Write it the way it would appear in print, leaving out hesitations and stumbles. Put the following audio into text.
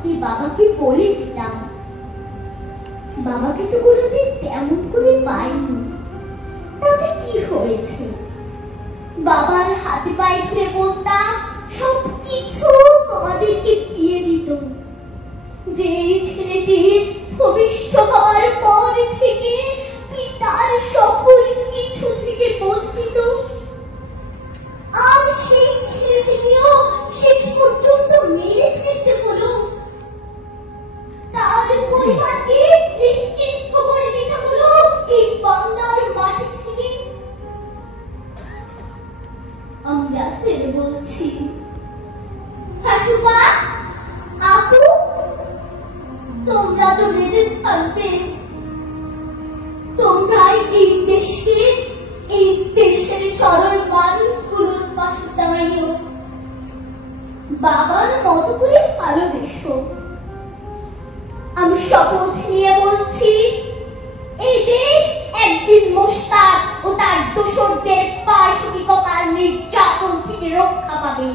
তাই বাবাকে বলে দিতাম। বাবাকে তো কোনোদিন তেমন করে পাইনি, তাতে কি হয়েছে? বাবার হাতে পায়ে ধরে বলতাম সবকিছু তোমাদেরকে দিয়ে দিত। যে ছেলেটি ভবিষ্য হওয়ার পর থেকে পিতার সকল কিছু থেকে বঞ্চিত, আর সেই ছেলেটিকেও শেষ পর্যন্ত মেরে ফেলতে হলো। তার পরিবারকে নিশ্চিহ্ন করে দিতে হলো এই বাংলার মাটি থেকে। আমি রাসেল বলছি। হাসুমা, আপু, তোমরা তো বেঁচে থাকবে। তোমরাই এই দেশকে, এই দেশের সরল মানুষগুলোর পাশে দাঁড়িয়েও বাবার মতো করে ভালোবেসো। আমি শপথ নিয়ে বলছি, এই দেশ একদিন মোশতাক ও তার দোসরদের পাশবিকতার নির্যাতন থেকে রক্ষা পাবে।